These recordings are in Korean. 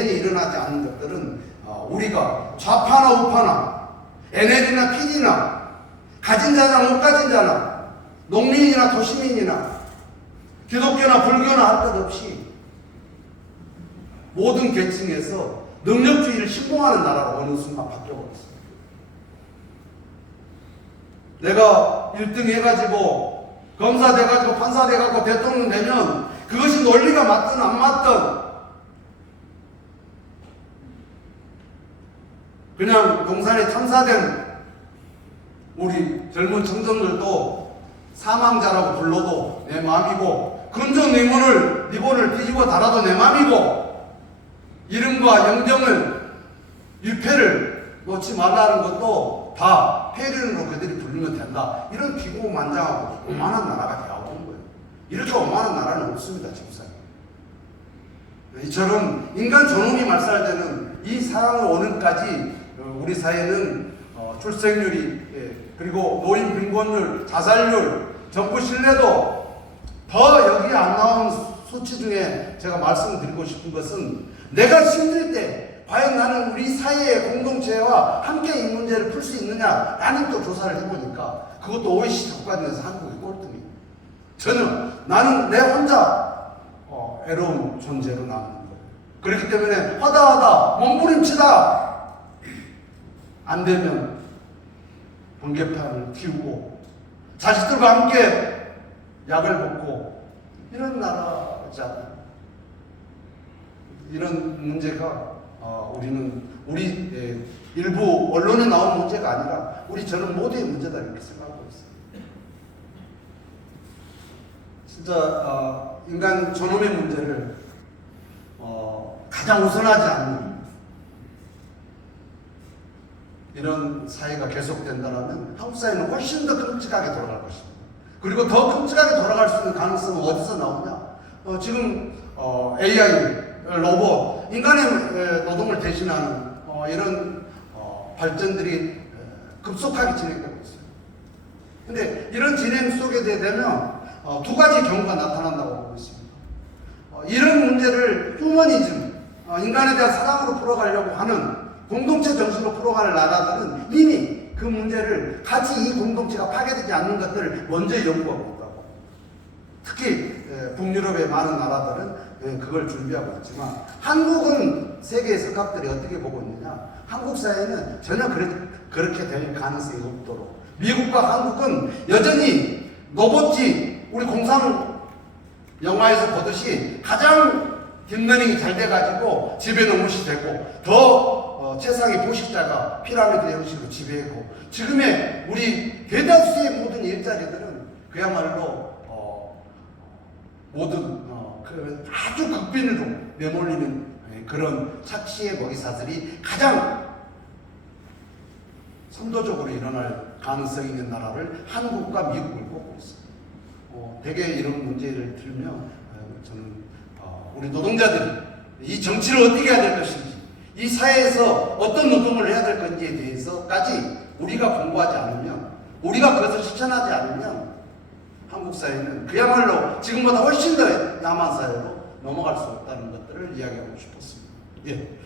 개전이 일어나지 않는 것들은 우리가 좌파나 우파나 NL이나 PD나 가진 자나 못 가진 자나 농민이나 도시민이나 기독교나 불교나 할 것 없이 모든 계층에서 능력주의를 신봉하는 나라로 어느 순간 바뀌어버렸어요. 내가 1등 해가지고 검사 돼가지고 판사 돼가지고 대통령 되면 그것이 논리가 맞든 안 맞든 그냥 동산에 참사된 우리 젊은 청년들도 사망자라고 불러도 내 마음이고 근정 리본을 뒤집어 달아도 내 마음이고 이름과 영정을 유패를 놓지 말라는 것도 다 폐륜으로 그들이 부르면 된다. 이런 기고만장하고 오만한 나라가 되어버린 거예요. 이렇게 오만한 나라는 없습니다. 지구상에. 이처럼 인간 존엄이 말살되는 이 상황을 오늘까지 우리 사회는 출생률이 그리고 노인 빈곤율, 자살률, 정부 신뢰도 더 여기 안 나온 수치 중에 제가 말씀드리고 싶은 것은 내가 힘들 때 과연 나는 우리 사회의 공동체와 함께 이 문제를 풀 수 있느냐라는 또 조사를 해보니까 그것도 OECD 국가 중에서 한국이 꼴등이에요. 저는 나는 내 혼자 외로운 존재로 남는 거예요. 그렇기 때문에 하다 몸부림치다 안 되면 번개판을 틔우고 자식들과 함께 약을 먹고 이런 나라잖아요. 이런 문제가 우리 일부 언론에 나온 문제가 아니라 저는 모두의 문제다 이렇게 생각하고 있어요. 진짜 인간 존엄의 문제를 가장 우선하지 않는 이런 사회가 계속된다면 한국 사회는 훨씬 더 끔찍하게 돌아갈 것입니다. 그리고 더 끔찍하게 돌아갈 수 있는 가능성은 어디서 나오냐? 지금 AI, 로봇, 인간의 노동을 대신하는 이런 발전들이 급속하게 진행되고 있어요. 근데 이런 진행 속에 되면 두 가지 경우가 나타난다고 보고 있습니다. 이런 문제를 휴머니즘, 인간에 대한 사랑으로 풀어가려고 하는 공동체 정신으로 풀어가는 나라들은 이미 그 문제를 같이 이 공동체가 파괴되지 않는 것들을 먼저 연구하고 있다고. 특히 북유럽의 많은 나라들은 그걸 준비하고 있지만 한국은 세계의 석학들이 어떻게 보고 있느냐? 한국 사회는 전혀 그렇게 될 가능성이 없도록 미국과 한국은 여전히 로봇이 우리 공상 영화에서 보듯이 가장 딥러닝이 잘 돼가지고 지배노릇이 되고 더 최상의 포식자가 피라미드 형식으로 지배했고 지금의 우리 대다수의 모든 일자리들은 그야말로 모든 아주 극빈으로 내몰리는 그런 착시의 먹이사슬이 가장 선도적으로 일어날 가능성이 있는 나라를 한국과 미국을 꼽고 있어요. 대개 이런 문제를 들면 저는 우리 노동자들이 이 정치를 어떻게 해야 될 것인지 이 사회에서 어떤 노동을 해야 될 건지에 대해서까지 우리가 공부하지 않으면 우리가 그것을 실천하지 않으면 한국 사회는 그야말로 지금보다 훨씬 더 야만 사회로 넘어갈 수 없다는 것들을 이야기하고 싶었습니다. 예.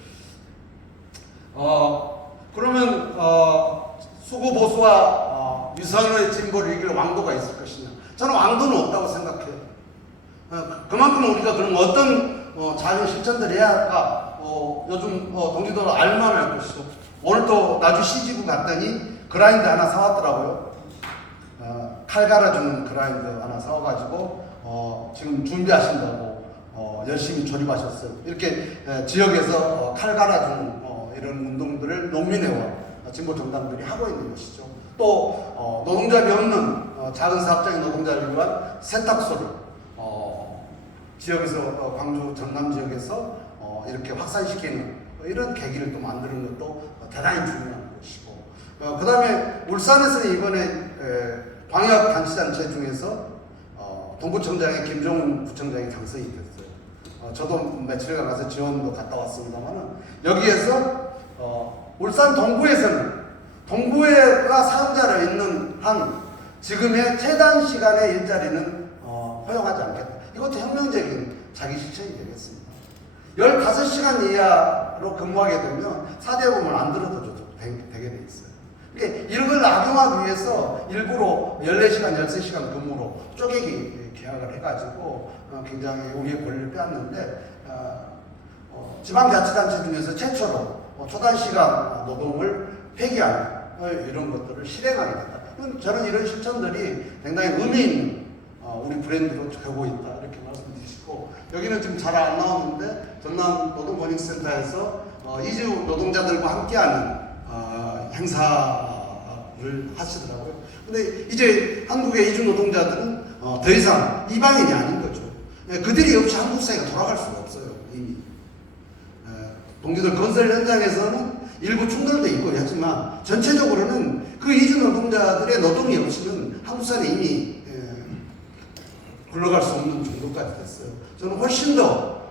그러면 수구 보수와 유선의 진보를 이길 왕도가 있을 것이냐? 저는 왕도는 없다고 생각해요. 그만큼 우리가 그럼 어떤 자유 실천들을 해야 할까? 요즘 동지들 알만할 것이죠. 오늘 또 나주 시지구 갔더니 그라인더 하나 사왔더라고요. 칼 갈아주는 그라인더 하나 사와가지고 지금 준비하신다고 열심히 조립하셨어요. 이렇게 지역에서 칼 갈아주는 이런 운동들을 농민회와 진보 정당들이 하고 있는 것이죠. 또 노동자비 없는 작은 사업장의 노동자를 위한 세탁소를 지역에서 광주 전남 지역에서 이렇게 확산시키는 이런 계기를 또 만드는 것도 대단히 중요한 것이고 그 다음에 울산에서는 이번에 광역단체단체 중에서 동구청장에 김종훈 부청장이 당선이 됐어요. 저도 며칠간 가서 지원도 갔다 왔습니다만 여기에서 울산 동구에서는 동구가 사용자로 있는 한 지금의 최단 시간의 일자리는 허용하지 않겠다. 이것도 혁명적인 자기 실천이 되겠습니다. 15시간 이하로 근무하게 되면 4대 보험을 안 들어도 되게 돼 있어요. 그러니까 이런 걸 악용하기 위해서 일부러 14시간, 13시간 근무로 쪼개기 계약을 해가지고 굉장히 우리의 권리를 빼앗는데 지방자치단체 중에서 최초로 초단시간 노동을 폐기하는 이런 것들을 실행하게 된다. 저는 이런 실천들이 굉장히 의미 있는 우리 브랜드로 되고 있다 이렇게 말씀드리시고, 여기는 지금 잘 안 나오는데 전남 노동버닝센터에서 이주 노동자들과 함께하는 행사를 하시더라고요. 근데 이제 한국의 이주 노동자들은 더 이상 이방인이 아닌 거죠. 그들이 없이 한국 사회가 돌아갈 수가 없어요. 이미 동지들 건설 현장에서는 일부 충돌도 있고 하지만 전체적으로는 그 이주 노동자들의 노동이 없이는 한국 사회는 이미 굴러갈 수 없는 정도까지 됐어요. 저는 훨씬 더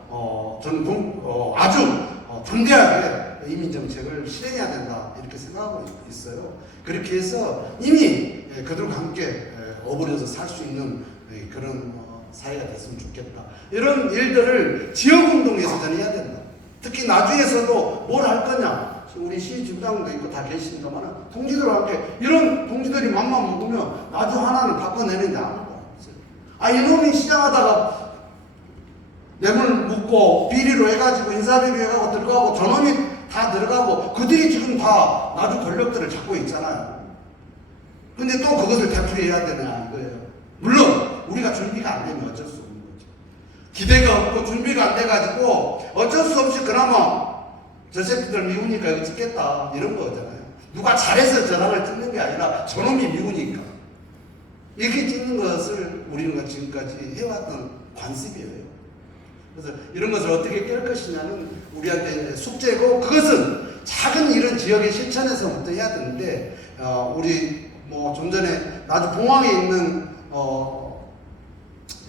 아주 담대하게 이민 정책을 실행해야 된다 이렇게 생각하고 있어요. 그렇게 해서 이미 그들과 함께 어우러져 살 수 있는 그런 사회가 됐으면 좋겠다. 이런 일들을 지역운동에서 저는 해야 된다. 특히 나주에서도 뭘 할 거냐. 우리 시집장도 있고 다 계신다만 동지들과 함께 이런 동지들이 맘만 먹으면 나주 하나는 바꿔내는데 아무것도 없어요. 이놈이 시장하다가 뇌물 묻고 비리로 해가지고 인사비로 해가고 들어가고 저놈이 다 들어가고 그들이 지금 다 나주 권력들을 잡고 있잖아요. 근데 또 그것을 되풀이해야 되냐 이거예요. 물론 우리가 준비가 안 되면 어쩔 수 없는 거죠. 기대가 없고 준비가 안 돼가지고 어쩔 수 없이 그나마 저 새끼들 미우니까 이거 찍겠다 이런 거잖아요. 누가 잘해서 저랑을 찍는 게 아니라 저놈이 미우니까 이렇게 찍는 것을 우리는 지금까지 해왔던 관습이에요. 그래서 이런 것을 어떻게 깰 것이냐는 우리한테 숙제고, 그것은 작은 이런 지역의 실천에서부터 해야 되는데 우리 좀 전에 나주 봉황에 있는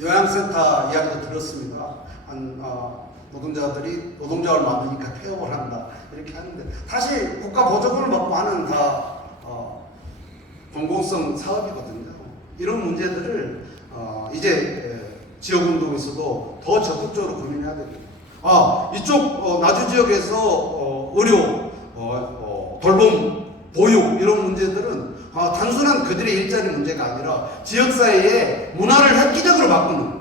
요양센터 이야기도 들었습니다. 노동자를 많으니까 폐업을 한다 이렇게 하는데, 사실 국가 보조금을 받고 하는 다 공공성 사업이거든요. 이런 문제들을 이제 지역운동에서도 더 적극적으로 고민해야 됩니다. 이쪽 나주 지역에서 의료, 돌봄, 보육 이런 문제들은 단순한 그들의 일자리 문제가 아니라 지역사회의 문화를 획기적으로 바꾸는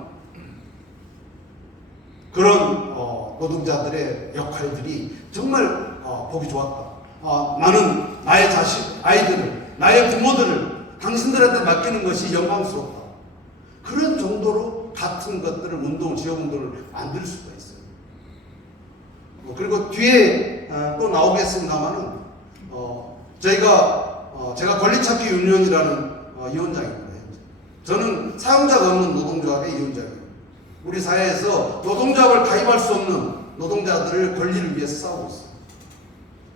그런 노동자들의 역할들이 정말 보기 좋았다. 나는 나의 아이들을, 나의 부모들을 당신들한테 맡기는 것이 영광스럽다. 그런 정도로 같은 것들을 지역운동을 만들 수가 있어요. 그리고 뒤에 또 나오겠습니다만은 제가 권리찾기 유니온이라는 위원장입니다. 저는 사용자가 없는 노동조합의 위원장이에요. 우리 사회에서 노동조합을 가입할 수 없는 노동자들의 권리를 위해서 싸우고 있어요.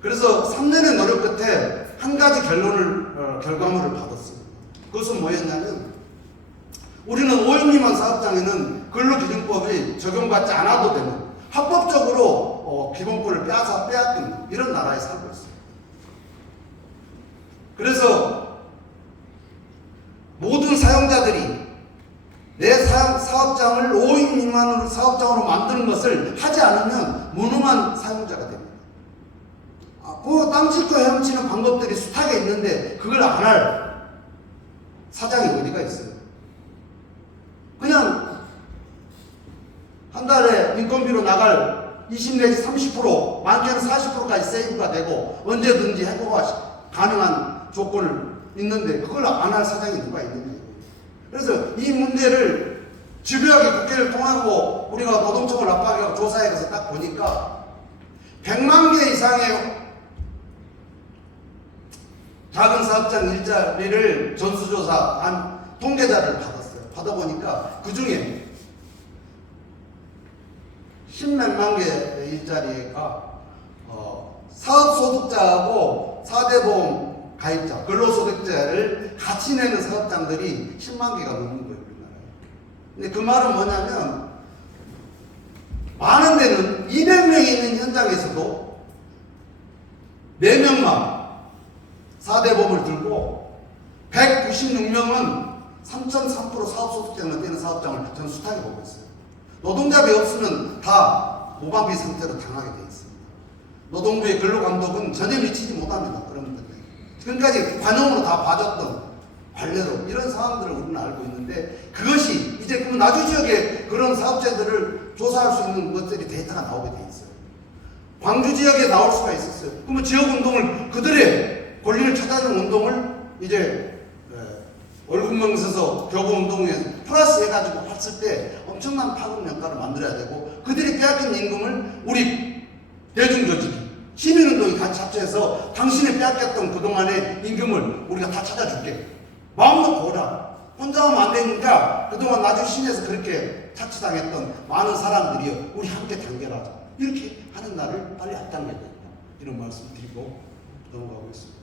그래서 3년의 노력 끝에 한 가지 결과물을 받았습니다. 그것은 뭐였냐면, 우리는 5인 미만 사업장에는 근로기준법이 적용받지 않아도 되는 합법적으로 기본권을 빼앗긴 이런 나라에 살고 있어요. 그래서 모든 사용자들이 내 사업장을 5인 미만으로 사업장으로 만드는 것을 하지 않으면 무능한 사용자가 됩니다. 땅 짓고 헤엄치는 방법들이 숱하게 있는데 그걸 안 할 사장이 어디가 있어요? 그냥 한 달에 인건비로 나갈 20 내지 30%, 많게는 40%까지 세이브가 되고 언제든지 해고가 가능한 조건을 있는데 그걸 안 할 사장이 누가 있느냐. 그래서 이 문제를 집요하게 국회를 통하고 우리가 노동청을 압박하고 조사해 가서 딱 보니까 100만 개 이상의 작은 사업장 일자리를 전수조사한 통계자를 받았어요. 받아보니까 그 중에 10몇만 개 일자리가 사업소득자하고 4대 보험 가입자, 근로소득자를 같이 내는 사업장들이 10만 개가 넘는 거예요, 우리나라에. 근데 그 말은 뭐냐면, 많은 데는 200명이 있는 현장에서도 4명만 4대 보험을 들고 196명은 3.3% 사업소득자만 되는 사업장을 저는 숱하게 보고 있어요. 노동자비 없으면 다 무방비 상태로 당하게 돼 있습니다. 노동부의 근로감독은 전혀 미치지 못합니다. 그런 분들이. 지금까지 관용으로 다 봐줬던 관례로 이런 상황들을 우리는 알고 있는데, 그것이 이제 그러면 나주 지역에 그런 사업자들을 조사할 수 있는 것들이 데이터가 나오게 돼 있어요. 광주 지역에 나올 수가 있었어요. 그러면 지역 운동을, 그들의 권리를 찾아내는 운동을 이제 월급명 서서 교부 운동에 플러스 해가지고 했을 때 엄청난 파급 효과를 만들어야 되고, 그들이 빼앗긴 임금을 우리 대중조직이, 시민운동이 같이 합쳐서 당신이 빼앗겼던 그동안의 임금을 우리가 다 찾아줄게. 마음 놓고 오라. 혼자 하면 안 되니까 그동안 나주 시내에서 그렇게 착취당했던 많은 사람들이요, 우리 함께 단결하자. 이렇게 하는 날을 빨리 앞당겨야 된다. 이런 말씀 드리고 넘어가고 있습니다.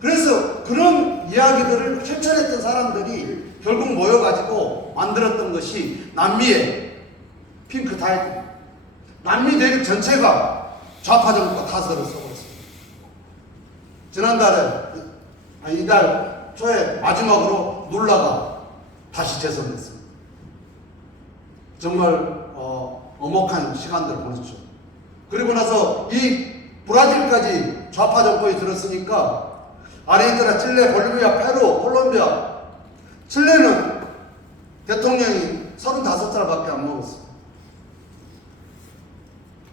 그래서 그런 이야기들을 실천했던 사람들이 결국 모여가지고 만들었던 것이 남미의 핑크 타이드, 남미 대륙 전체가 좌파 정부가 타서를 쏘고 있습니다. 지난달에, 이달 초에 마지막으로 룰라가 다시 재선됐습니다. 정말 엄혹한 시간들을 보냈죠. 그리고 나서 이 브라질까지 좌파 정권이 들었으니까 아르헨티나, 칠레, 볼리비아, 페루, 콜롬비아, 칠레는 대통령이 35살밖에 안 먹었어요.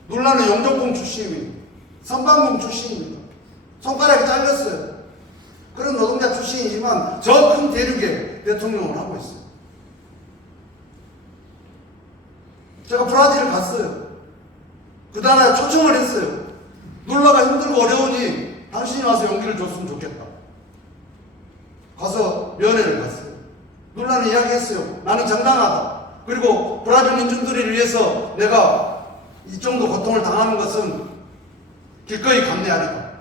룰라는 영조공 출신입니다. 선방공 출신입니다. 손가락이 잘렸어요. 그런 노동자 출신이지만 저 큰 대륙에 대통령을 하고 있어요. 제가 브라질을 갔어요. 그 나라에 초청을 했어요. 룰라가 힘들고 어려우니 당신이 와서 용기를 줬으면 좋겠다. 가서 면회를 갔어요. 룰라는 이야기했어요. 나는 정당하다. 그리고 브라질 민중들을 위해서 내가 이 정도 고통을 당하는 것은 기꺼이 감내하리다.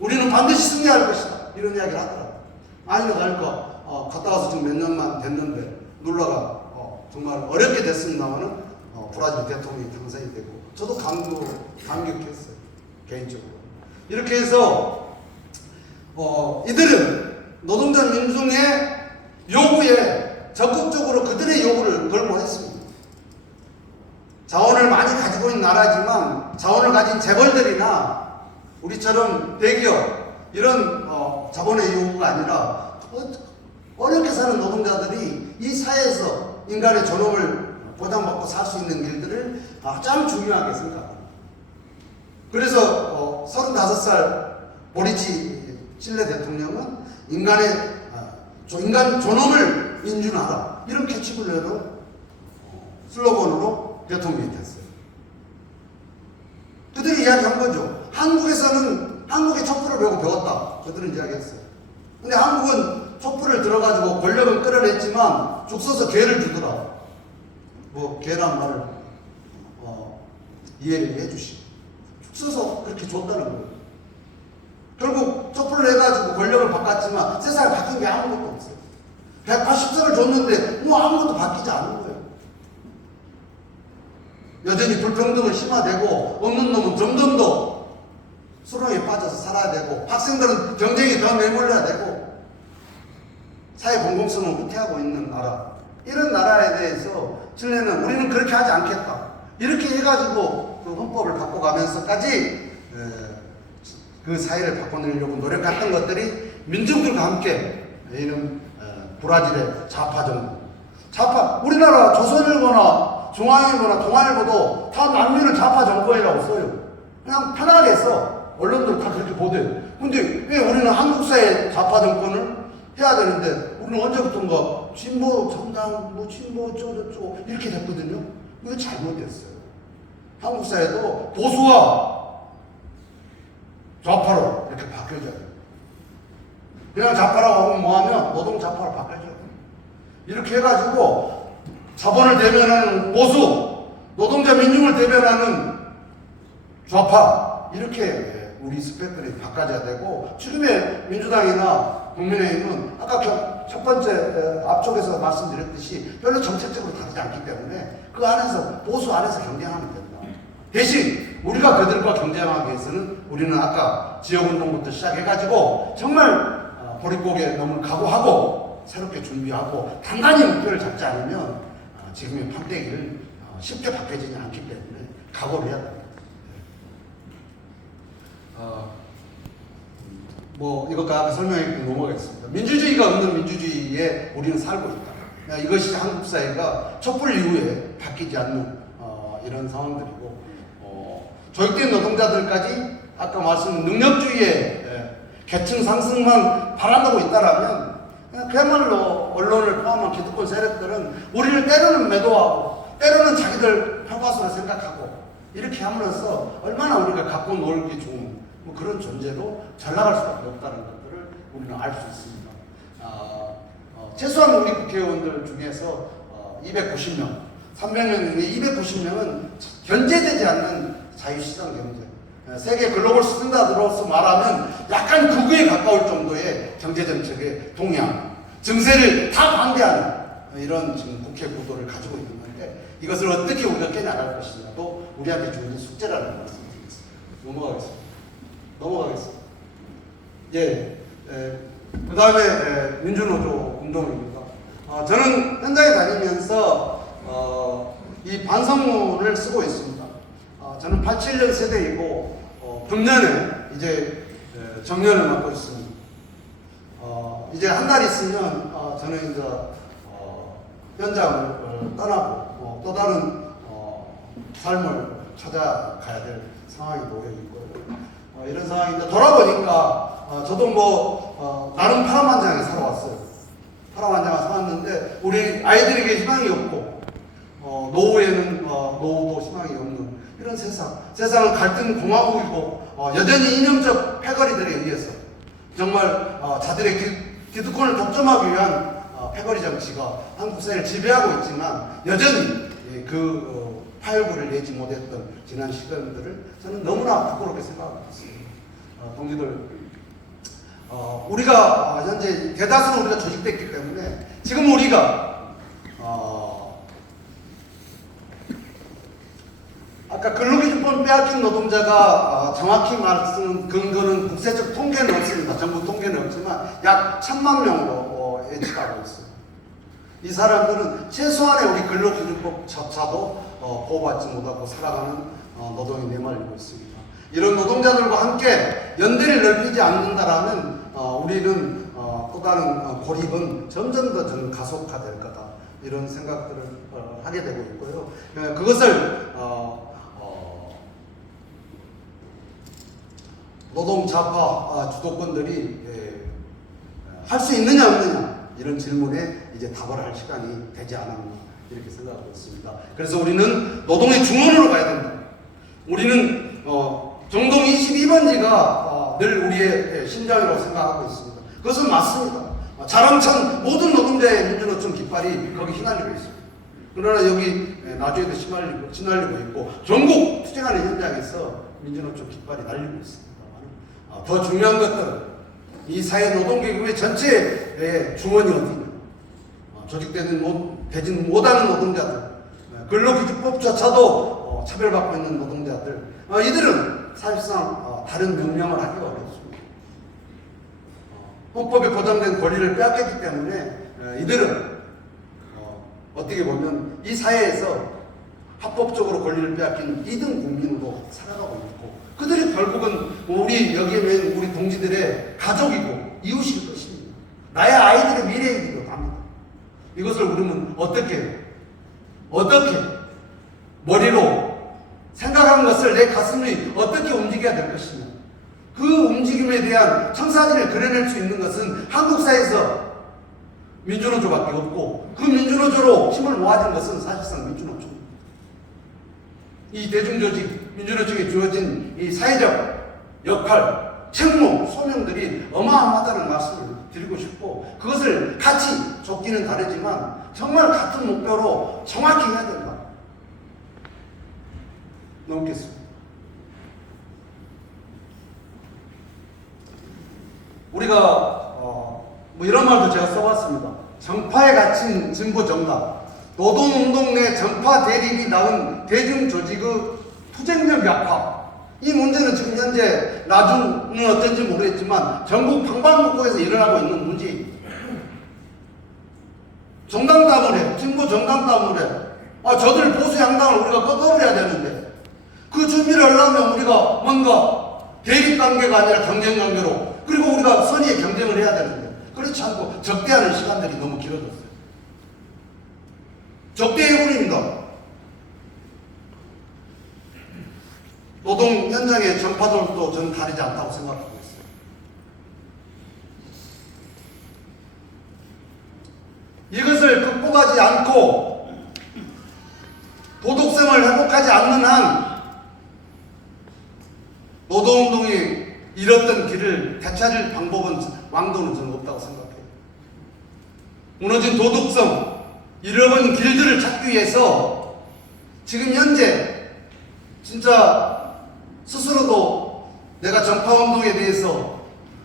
우리는 반드시 승리할 것이다. 이런 이야기를 하더라고요. 아니면 다를까 갔다 와서 지금 몇 년만 됐는데 룰라가 정말 어렵게 됐습니다마는 브라질 대통령이 당선이 되고, 저도 감격했어요. 개인적으로. 이렇게 해서 이들은 노동자 민중의 요구에 적극적으로 그들의 요구를 걸고 했습니다. 자원을 많이 가지고 있는 나라지만 자원을 가진 재벌들이나 우리처럼 대기업, 이런 자본의 요구가 아니라 어렵게 사는 노동자들이 이 사회에서 인간의 존엄을 보장받고 살 수 있는 길들을 가장 중요하게 생각합니다. 그래서 35살 보리치 칠레 대통령은 인간 존엄을 인준하라, 이런 캐치플레이로 슬로건으로 대통령이 됐어요. 그들이 이야기한 거죠. 한국에서는 한국의 촛불을 배우고 배웠다. 그들은 이야기했어요. 근데 한국은 촛불을 들어가지고 권력을 끌어냈지만 죽 서서 개를 주더라. 개란 말을 이해를 해주시고 죽 서서 그렇게 줬다는 거예요. 결국 촛불을 해가지고 권력을 바꿨지만 세상에 바뀐 게 아무것도 없어요. 180석을 줬는데 아무것도 바뀌지 않은 거예요. 여전히 불평등은 심화되고 없는 놈은 점점 더 수렁에 빠져서 살아야 되고, 학생들은 경쟁에 더 내몰려야 되고, 사회 공공성을 후퇴하고 있는 나라, 이런 나라에 대해서 칠레는 우리는 그렇게 하지 않겠다, 이렇게 해가지고 그 헌법을 바꿔가면서까지 그 사회를 바꿔내려고 노력했던 것들이 민중들과 함께 이런 브라질의 좌파 정부, 우리나라 조선일보나 중앙일보나 동아일보도 다 난민을 좌파 정권이라고 써요. 그냥 편하게 써. 언론들 다 그렇게 보대요. 근데 왜 우리는 한국 사회 좌파 정권을 해야 되는데, 우리는 언제부턴가 진보 정당, 진보 저저저 이렇게 됐거든요. 이거 잘못됐어요. 한국 사회도 보수와 좌파로 이렇게 바뀌어져야 돼요. 그냥 좌파라고 하면 뭐하면 노동 좌파로 바뀌어져야 돼요. 이렇게 해가지고 자본을 대변하는 보수, 노동자 민중을 대변하는 좌파, 이렇게 우리 스펙들이 바꿔져야 되고, 지금의 민주당이나 국민의힘은 아까 첫 번째 앞쪽에서 말씀드렸듯이 별로 정책적으로 다르지 않기 때문에 그 안에서, 보수 안에서 경쟁하면 된다. 대신 우리가 그들과 경쟁하기 위해서는 우리는 아까 지역운동부터 시작해가지고 정말 보릿고개 넘을 각오하고 새롭게 준비하고 단단히 목표를 잡지 않으면 지금의 판때기를 쉽게 바뀌어지지 않기 때문에 각오를 해야 됩니다. 이것까지 아까 설명했고 넘어가겠습니다. 민주주의가 없는 민주주의에 우리는 살고 있다. 이것이 한국 사회가 촛불 이후에 바뀌지 않는 이런 상황들이고, 조직된 노동자들까지 아까 말씀 능력주의의 계층 상승만 바라보고 있다라면 그야말로 언론을 포함한 기득권 세력들은 우리를 때로는 매도하고 때로는 자기들 평화수로 생각하고 이렇게 함으로써 얼마나 우리가 갖고 놀기 좋은 그런 존재로 잘 나갈 수밖에 없다는 것들을 우리는 알 수 있습니다. 최소한 우리 국회의원들 중에서 290명, 300명 중에 290명은 견제되지 않는 자유시장 경제, 세계 글로벌 스탠다드로서 말하면 약간 극우에 가까울 정도의 경제정책의 동향, 증세를 다 반대하는 이런 지금 국회 구도를 가지고 있는 건데, 이것을 어떻게 우리가 깨나갈 것이냐도 우리한테 주어진 숙제라는 말씀을 넘어가겠습니다. 그 다음에 민주노조 운동입니다. 저는 현장에 다니면서 이 반성문을 쓰고 있습니다. 저는 87년 세대이고 금년에 이제 정년을 맡고 있습니다. 이제 한 달 있으면 저는 이제 현장을 떠나고 또 다른 삶을 찾아가야 될 상황이 놓여 있고요. 이런 상황인데 돌아보니까 저도 나름 파란만장하게 살아왔어요. 파란만장하게 살았는데 우리 아이들에게 희망이 없고 노후에는 노후도 희망이 없는 이런 세상은 갈등 공화국이고 여전히 이념적 패거리들에 의해서 정말 자들의 기득권을 독점하기 위한 패거리 정치가 한국 사회를 지배하고 있지만 여전히 그 파열구를 내지 못했던 지난 시간들을 저는 너무나 부끄럽게 생각하고 있습니다. 동지들, 우리가 현재 대다수는 우리가 조직됐기 때문에 지금 우리가 아까 근로기준법 빼앗긴 노동자가 정확히 말쓰는 근거는 국세적 통계는 없습니다. 정부 통계는 없지만 약 1000만 명으로 예측하고 있습니다. 이 사람들은 최소한의 우리 근로기준법조차도 보호받지 못하고 살아가는 노동에 내몰리고 있습니다. 이런 노동자들과 함께 연대를 넓히지 않는다라면 우리는 또 다른 고립은 점점 더 저는 가속화될 거다. 이런 생각들을 하게 되고 있고요. 그것을 노동 좌파 주도권들이 할 수 있느냐 없느냐 이런 질문에 이제 답을 할 시간이 되지 않았나 이렇게 생각하고 있습니다. 그래서 우리는 노동의 중원으로 가야 된다. 우리는 정동 22번지가 늘 우리의 심장이라고 생각하고 있습니다. 그것은 맞습니다. 자랑천 모든 노동자의 민주노총 깃발이 거기 휘날리고 있습니다. 그러나 여기 나주에도 휘날리고 있고 전국 투쟁하는 현장에서 민주노총 깃발이 날리고 있습니다. 더 중요한 것은 이 사회 노동계급의 전체의 중원이 어디냐. 조직되지 못하는 노동자들, 근로기준법조차도 차별받고 있는 노동자들, 이들은 사실상 다른 명령을 하기가 어렵습니다. 헌법에 보장된 권리를 빼앗겼기 때문에 이들은 어떻게 보면 이 사회에서 합법적으로 권리를 빼앗긴 2등 국민으로 살아가고 있고, 그들이 결국은 우리 여기에 있는 우리 동지들의 가족이고 이웃일 것입니다. 나의 아이들의 미래이기도 합니다. 이것을 우리는 어떻게 머리로 생각한 것을 내 가슴이 어떻게 움직여야 될 것이냐. 그 움직임에 대한 청사진을 그려낼 수 있는 것은 한국 사회에서 민주노조밖에 없고, 그 민주노조로 힘을 모아진 것은 사실상 민주노조입니다. 이 대중조직, 민주노총에 주어진 이 사회적 역할, 책무, 소명들이 어마어마하다는 말씀을 드리고 싶고, 그것을 같이 좁기는 다르지만 정말 같은 목표로 정확히 해야 된다. 넘겠습니다. 우리가 이런 말도 제가 써봤습니다. 정파에 갇힌 진보 정당, 노동운동 내 정파 대립이 낳은 대중조직의 투쟁력 약화. 이 문제는 지금 현재 나중은 어떤지 모르겠지만 전국 방방곡곡에서 일어나고 있는 문제입니다. 정당 때문에, 진보 정당 때문에 저들 보수 양당을 우리가 꺾어버려야 되는데 그 준비를 하려면 우리가 뭔가 대립관계가 아니라 경쟁관계로, 그리고 우리가 선의의 경쟁을 해야 되는데 그렇지 않고 적대하는 시간들이 너무 길어졌어요. 적대의 군입니다. 노동 현장의 전파들도 저는 다르지 않다고 생각하고 있어요. 이것을 극복하지 않고 도덕성을 회복하지 않는 한 노동운동이 잃었던 길을 되찾을 방법은, 왕도는 저는 없다고 생각해요. 무너진 도덕성, 잃어버린 길들을 찾기 위해서 지금 현재 진짜 스스로도 내가 정파운동에 대해서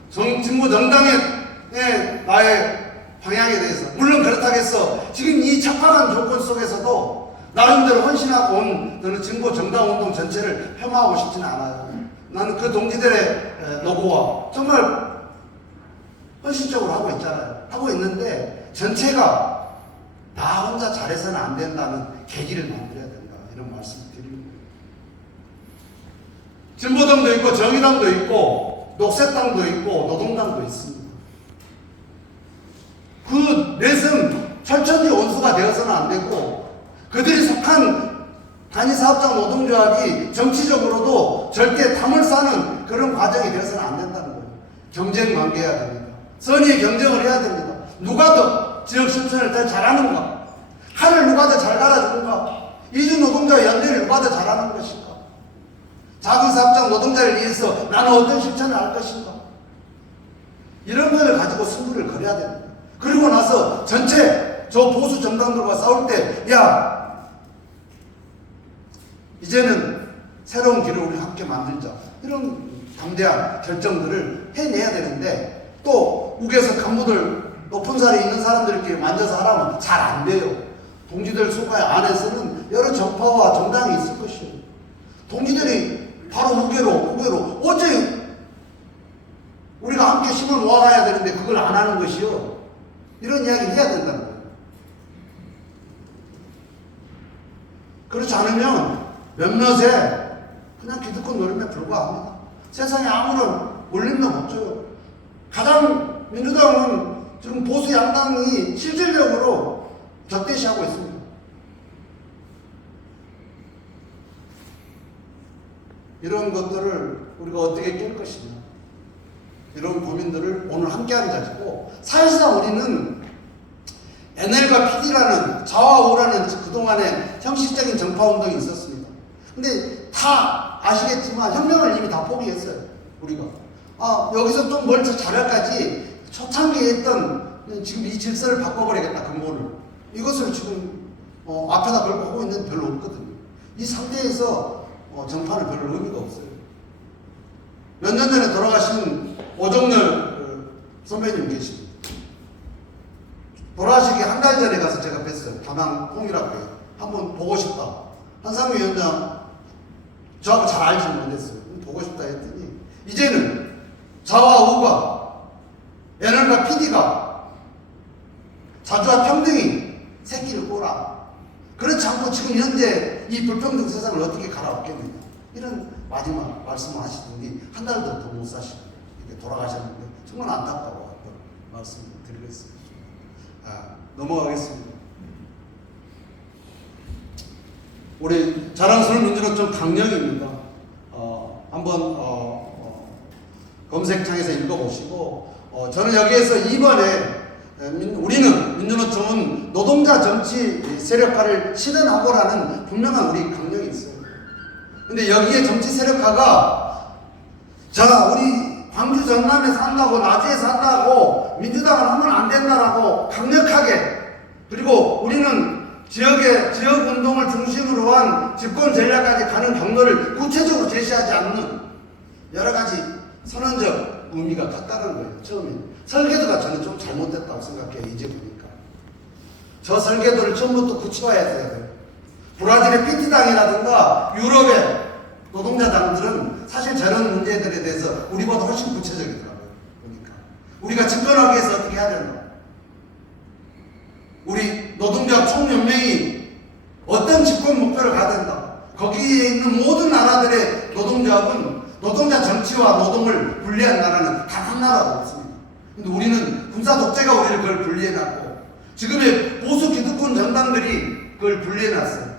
진보 정당의 나의 방향에 대해서, 물론 그렇다고 해서 지금 이 척박한 조건 속에서도 나름대로 헌신하고 온 저는 진보 정당운동 전체를 폄하하고 싶지는 않아요. 나는 그 동지들의 노고와 정말 헌신적으로 하고 있잖아요. 하고 있는데 전체가 나 혼자 잘해서는 안 된다는 계기를 만들어야 된다, 이런 말씀을 드립니다. 진보당도 있고 정의당도 있고 녹색당도 있고 노동당도 있습니다. 그 넷은 철천지 원수가 되어서는 안 되고, 그들이 속한 단위사업장 노동조합이 정치적으로도 절대 담을 쌓는 그런 과정이 되어서는 안 된다는 거예요. 경쟁 관계해야 됩니다. 선의의 경쟁을 해야 됩니다. 누가 더 지역 실천을 더 잘하는가? 칼을 누가 더 잘 갈아주는가? 이주 노동자 연대를 누가 더 잘하는 것인가? 작은 사업장 노동자를 위해서 나는 어떤 실천을 할 것인가? 이런 것을 가지고 승부를 걸어야 됩니다. 그리고 나서 전체 저 보수 정당들과 싸울 때, 야, 이제는 새로운 길을 우리 함께 만들자, 이런 담대한 결정들을 해내야 되는데, 또 욱에서 간부들 높은 자리에 있는 사람들끼리 만져서 하라면 잘 안 돼요. 동지들 소가 안에서는 여러 정파와 정당이 있을 것이에요. 동지들이 바로 우계로 어째 우리가 함께 힘을 모아가야 되는데 그걸 안 하는 것이요, 이런 이야기를 해야 된다는 거예요. 그렇지 않으면 몇몇에 그냥 기득권 노림에 불과합니다. 세상에 아무런 울림도 못 줘요. 가장 민주당은 지금 보수 양당이 실질적으로 적대시하고 있습니다. 이런 것들을 우리가 어떻게 깰 것이냐, 이런 고민들을 오늘 함께하는 자리고, 사실상 우리는 NL과 PD라는 좌와우라는 그동안의 형식적인 정파운동이 있었습니다. 근데 다 아시겠지만 혁명을 이미 다 포기했어요. 우리가 여기서 좀 뭘 잘할까지 초창기에 했던 지금 이 질서를 바꿔버리겠다, 근본을. 이것을 지금 앞에다 걸고 하고 있는 별로 없거든요. 이 상태에서 정파는 별로 의미가 없어요. 몇 년 전에 돌아가신 오정렬 선배님 계십니다. 돌아가시기 한 달 전에 가서 제가 뵀어요. 다낭 통일학교에. 한번 보고 싶다. 한상미 위원장 저하고 잘 알지 못했어요. 보고 싶다 했더니, 이제는 좌와 우가, NL과 PD가 자주와 평등이 새끼를 꼬라. 그렇지 않고 지금 현재 이 불평등 세상을 어떻게 갈아엎겠느냐, 이런 마지막 말씀을 하시더니 한 달도 더 못 사시고 이렇게 돌아가셨는데 정말 안타까워 한번 말씀을 드리겠습니다. 넘어가겠습니다. 우리 자랑스러운 민주노총 강령입니다. 한번 검색창에서 읽어보시고, 저는 여기에서 이번에 우리는 민주노총은 노동자 정치 세력화를 실현하고라는 분명한 우리 강령이 있어요. 근데 여기에 정치 세력화가 우리 광주 전남에 산다고, 나주에 산다고 민주당을 하면 안 된다라고 강력하게, 그리고 우리는 지역 운동을 중심으로 한 집권 전략까지 가는 경로를 구체적으로 제시하지 않는 여러 가지 선언적 의미가 컸다는 거예요. 처음에 설계도가 저는 좀 잘못됐다고 생각해요. 이제 보니까 저 설계도를 처음부터 고쳐야 돼요. 브라질의 PT당이라든가 유럽의 노동자당들은 사실 저런 문제들에 대해서 우리보다 훨씬 구체적이더라고요. 보니까 우리가 집권하기 위해서 어떻게 해야 된다, 우리 노동자 총연맹이 어떤 집권 목표를 가야 된다, 거기에 있는 모든 나라들의 노동조합은 노동자 정치와 노동을 분리한 나라는 단 한 나라도 없습니다. 근데 우리는 군사 독재가 우리를 그걸 분리해놨고 지금의 보수 기득권 정당들이 그걸 분리해놨어요.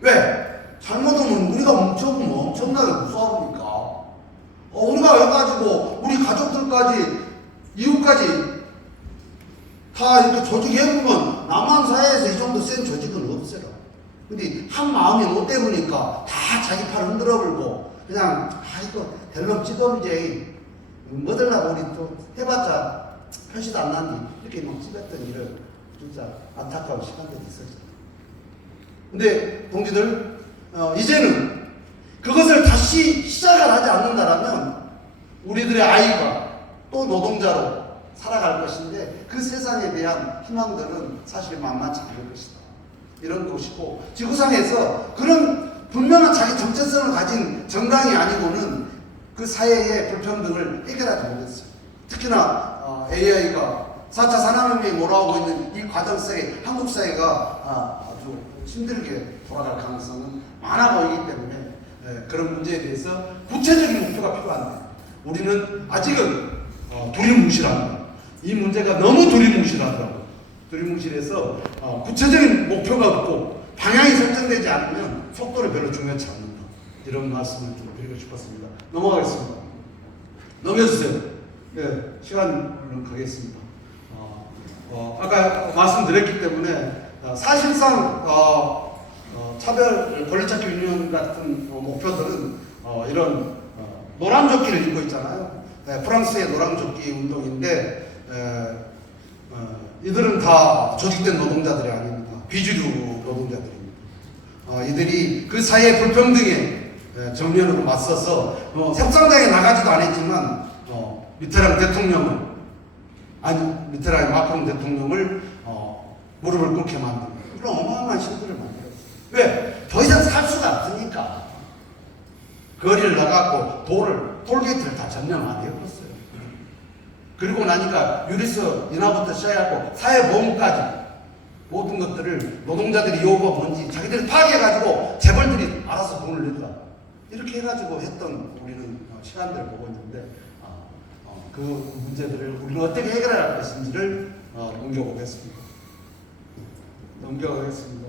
왜? 잘못하면 우리가 뭉쳐보면 엄청나게 무서워합니까? 우리가 해가지고 우리 가족들까지 이웃까지 다 이렇게 조직해보면 남한 사회에서 이 정도 센 조직은 없어요. 근데 한 마음이 못 되보니까 다 자기 팔 흔들어 불고 그냥 이거 델럼 찌덤이지 뭐들라고 우리 또 해봤자 표시도 안 나니 이렇게 막 찌렸던 일을 진짜 안타까운 시간들이 있었죠. 근데 동지들 이제는 그것을 다시 시작을 하지 않는다라면 우리들의 아이가 또 노동자로 살아갈 것인데 그 세상에 대한 희망들은 사실 만만치 않을 것이다. 이런 것이고 지구상에서 그런 분명한 자기 정체성을 가진 정당이 아니고는 그 사회의 불평등을 해결하지 못했어요. 특히나 AI가 4차 산업혁명이 몰아오고 있는 이 과정 속에 한국 사회가 아주 힘들게 돌아갈 가능성은 많아 보이기 때문에 그런 문제에 대해서 구체적인 목표가 필요한데 우리는 아직은 두리뭉실합니다. 이 문제가 너무 두리뭉실하더라고요. 두리뭉실해서 구체적인 목표가 없고 방향이 설정되지 않으면 속도를 별로 중요치 않는다. 이런 말씀을 좀 드리고 싶었습니다. 넘어가겠습니다. 넘겨주세요. 네, 시간 물론 가겠습니다. 아까 말씀드렸기 때문에 사실상 차별 권리찾기 유니언 같은 목표들은 이런 노란 조끼를 입고 있잖아요. 프랑스의 노란 조끼 운동인데 이들은 다 조직된 노동자들이 아닙니다. 비주류 노동자들입니다. 이들이 그 사회의 불평등에 정면으로 맞서서 협상장에 나가지도 않았지만 미테랑 대통령을 미테랑 마크롱 대통령을 무릎을 꿇게 만듭니다. 그런 어마어마한 신들을 만들었어요. 왜? 더 이상 살 수가 없으니까 거리를 나가고 톨게이트를 다 점령해버렸어요. 그리고 나니까 유리서 인하부터 시작하고 사회보험까지 모든 것들을 노동자들이 요구가 뭔지 자기들이 파악해가지고 재벌들이 알아서 돈을 낸다. 이렇게 해가지고 했던 우리는 시간들을 보고 있는데 그 문제들을 우리는 어떻게 해결할 것인지를 넘겨가겠습니다.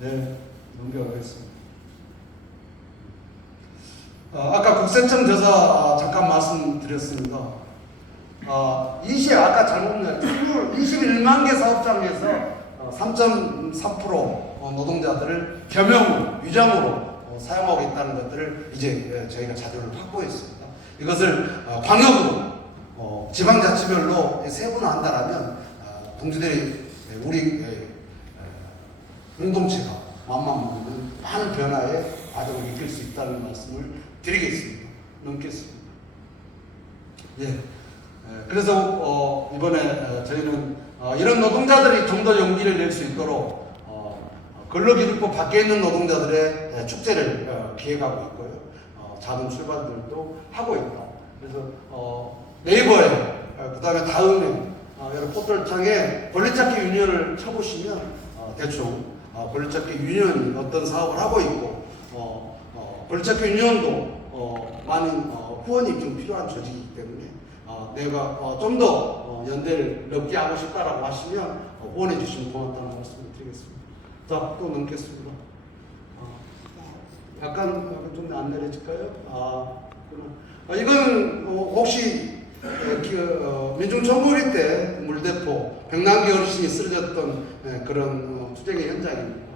네, 넘겨가겠습니다. 아까 국세청 조사 잠깐 말씀드렸습니다. 아까 잘못 21만 개 사업장에서 3.3% 노동자들을 겸용으로, 위장으로 사용하고 있다는 것들을 이제 저희가 자료를 확보했습니다. 이것을 광역으로 지방자치별로 세분화한다라면 동지들이 우리 공동체가 마음만 먹는 많은 변화의 과정을 이끌 수 있다는 말씀을 드리겠습니다. 넘겠습니다. 예. 그래서 이번에 저희는 이런 노동자들이 좀 더 용기를 낼 수 있도록 근로기준법 밖에 있는 노동자들의 축제를 기획하고 있고요. 작은 출발들도 하고 있다. 그래서 네이버에 그 다음에 다음에 여러 포털창에 권리찾기 유니언을 쳐보시면 대충 권리찾기 유니언이 어떤 사업을 하고 있고 권리찾기 유니언도 많은 후원이 좀 필요한 조직이기 때문에 내가 좀 더 연대를 넓게 하고 싶다라고 하시면 후원해 주시면 고맙다는 말씀을 드리겠습니다. 자, 또 넘겠습니다. 약간 좀 안 내려질까요? 이건 혹시 민중총궐회 때 물대포 백남기 어르신이 쓰러졌던 그런 투쟁의 현장입니다.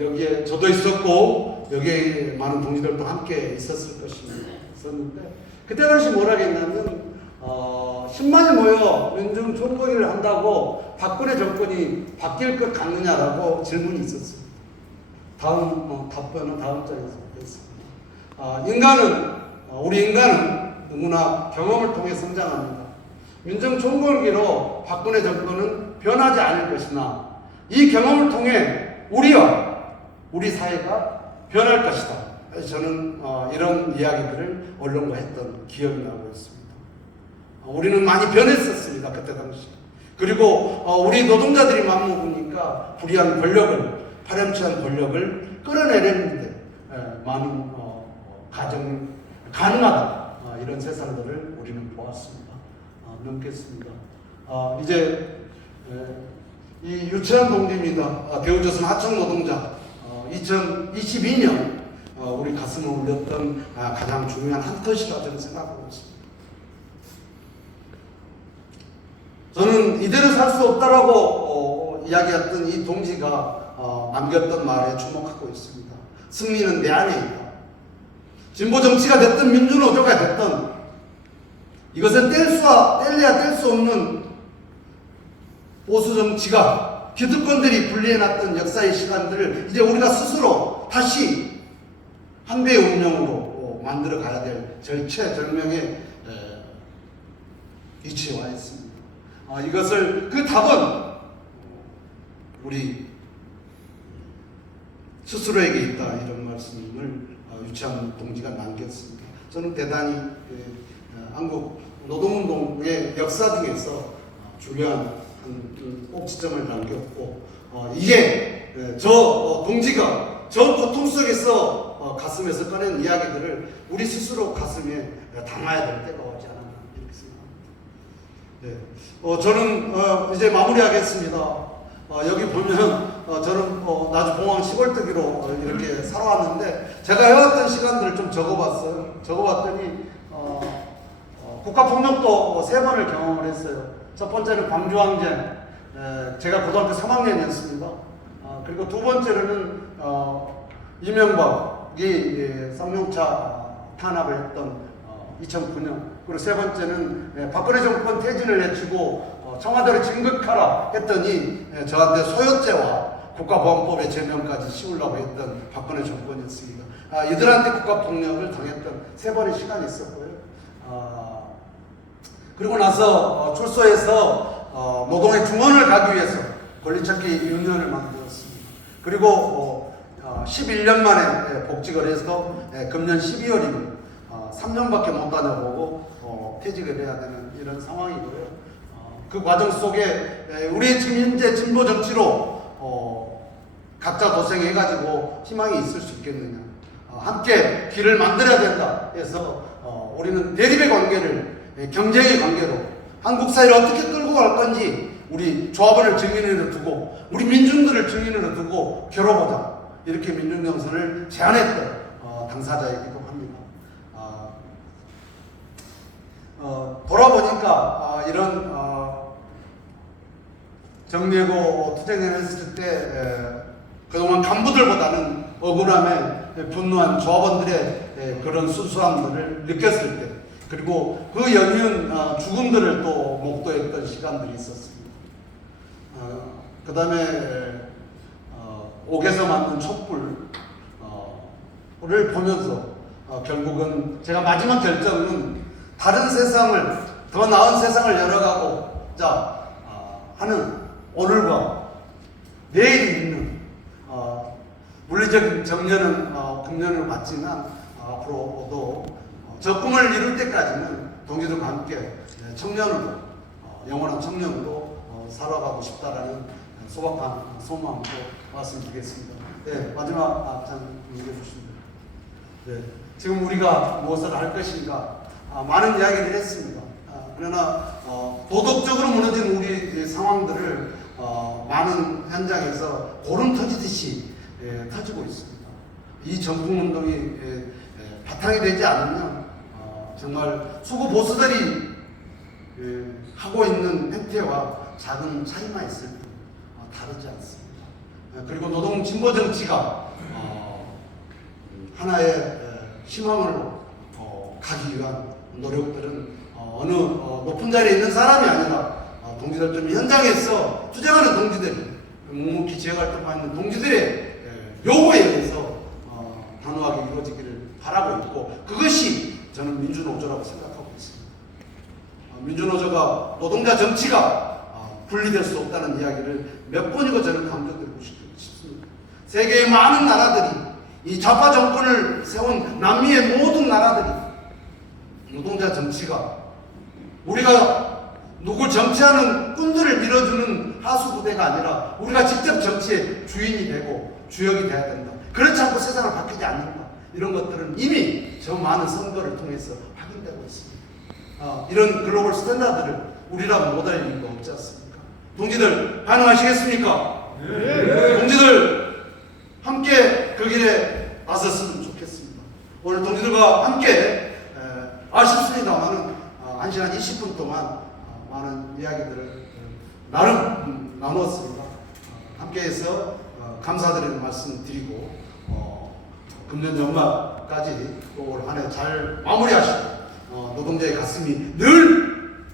여기에 저도 있었고 여기에 많은 동지들도 함께 있었는데 그때 당시 뭐라 했냐면 10만이 모여 민중총궐회를 한다고 박근혜 정권이 바뀔 것 같느냐라고 질문이 있었습니다. 다음 답변은 다음 장에서 하겠습니다. 우리 인간은 누구나 경험을 통해 성장합니다. 민중총궐기로 박근혜 정권은 변하지 않을 것이나 이 경험을 통해 우리와 우리 사회가 변할 것이다. 그래서 저는 이런 이야기들을 언론과 했던 기억이 나고 있습니다. 우리는 많이 변했었습니다. 그때 당시. 그리고 우리 노동자들이 맘먹으니까 불의한 권력을, 파렴치한 권력을 끌어내리는데 많은 가능하다. 이런 세상들을 우리는 보았습니다. 넘겠습니다. 이제 이 유치한 동지입니다. 대우조선 하청 노동자 2022년 우리 가슴을 울렸던 가장 중요한 한 컷이라 저는 생각하고 있습니다. 저는 이대로 살 수 없다라고 이야기했던 이 동지가 남겼던 말에 주목하고 있습니다. 승리는 내 안에 있다. 진보 정치가 됐든 민주노조가 됐든 이것은 뗄래야 뗄 수 없는 보수 정치가 기득권들이 분리해놨던 역사의 시간들을 이제 우리가 스스로 다시 한 배의 운명으로 만들어 가야 될 절체절명의 위치에 와 있습니다. 이것을 그 답은 우리 스스로에게 있다, 이런 말씀을 유치한 동지가 남겼습니다. 저는 대단히 한국 노동운동의 역사 중에서 중요한 꼭지점을 남겼고, 이게 저 동지가 저 고통 속에서 가슴에서 꺼낸 이야기들을 우리 스스로 가슴에 담아야 될 때가 오지 않았나 이렇게 생각합니다. 저는 이제 마무리하겠습니다. 여기 보면 저는 나주공항 시골뜨기로 이렇게 살아왔는데 제가 해왔던 시간들을 좀 적어봤어요. 적어봤더니 국가폭력도 3번을 경험을 했어요. 첫 번째는 광주항쟁, 제가 고등학교 3학년이었습니다. 그리고 두 번째로는 이명박이 쌍용차 탄압을 했던 2009년, 그리고 세 번째는 박근혜 정권 퇴진을 내치고 청와대로 진급하라 했더니 저한테 소요죄와 국가보안법의 제명까지 씌우려고 했던 박근혜 정권이었습니다. 이들한테 국가폭력을 당했던 3번의 시간이 있었고요. 그리고 나서 출소해서 노동의 중원을 가기 위해서 권리찾기 유니언을 만들었습니다. 그리고 11년 만에 복직을 해서 금년 12월이면 3년밖에 못 다녀보고 퇴직을 해야 되는 이런 상황이고요. 그 과정 속에 우리 지금 현재 진보 정치로 각자 도생해가지고 희망이 있을 수 있겠느냐, 함께 길을 만들어야 된다 해서 우리는 대립의 관계를 경쟁의 관계로 한국 사회를 어떻게 끌고 갈 건지 우리 조합원을 증인으로 두고 우리 민중들을 증인으로 두고 겨뤄보자, 이렇게 민중정선을 제안했던 당사자이기도 합니다. 돌아보니까 이런 정리하고 투쟁을 했을 때 그동안 간부들보다는 억울함에 분노한 조합원들의 그런 순수함들을 느꼈을 때, 그리고 그 연이은 죽음들을 또 목도했던 시간들이 있었습니다. 그 다음에 옥에서 만든 촛불을 보면서 결국은 제가 마지막 결정은 다른 세상을, 더 나은 세상을 열어가고자 하는 오늘과 내일이 있는 물리적 정년은 금년을 맞지만 앞으로도 저 꿈을 이룰 때까지는 동지들과 함께 청년으로, 영원한 청년으로 살아가고 싶다라는 소박한 소망으로 말씀드리겠습니다. 네, 마지막 앞장 읽어주십니다. 네, 지금 우리가 무엇을 할 것인가, 많은 이야기를 했습니다. 그러나 도덕적으로 무너진 우리 상황들을 많은 현장에서 고름 터지듯이 터지고 있습니다. 이 정풍운동이 바탕이 되지 않으면 정말 수구 보수들이 하고 있는 행태와 작은 차이만 있을 뿐 다르지 않습니다. 그리고 노동 진보 정치가 하나의 희망으로 가기 위한 노력들은 어느 높은 자리에 있는 사람이 아니라 동지들, 좀 현장에서 투쟁하는 동지들, 묵묵히 지역활동하는 동지들의 요구에 의해서 단호하게 이루어지기를 바라고 있고, 그것이 저는 민주노조라고 생각하고 있습니다. 민주노조가 노동자 정치가 분리될 수 없다는 이야기를 몇 번이고 저는 강조드리고 싶습니다. 세계의 많은 나라들이, 이 좌파 정권을 세운 남미의 모든 나라들이 노동자 정치가, 우리가 누굴 정치하는 꾼들을 밀어주는 하수부대가 아니라 우리가 직접 정치의 주인이 되고 주역이 돼야 된다, 그렇지 않고 세상을 바뀌지 않는다. 이런 것들은 이미 저 많은 선거를 통해서 확인되고 있습니다. 이런 글로벌 스탠다드를 우리라고 못할 이유가 없지 않습니까? 동지들 반응하시겠습니까? 네. 동지들 함께 그 길에 나섰으면 좋겠습니다. 오늘 동지들과 함께 아쉽습니다만은 1시간 20분 동안 많은 이야기들을 나름 나눴습니다. 함께해서 감사드리는 말씀 드리고 금년 연말까지 또 올 한 해 잘 마무리하시고 노동자의 가슴이 늘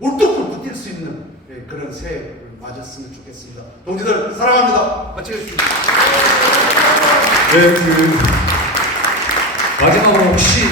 울뚝불뚝 뛸 수 있는 그런 새해를 맞았으면 좋겠습니다. 동지들 사랑합니다. 마치겠습니다. 네, 마지막으로 혹시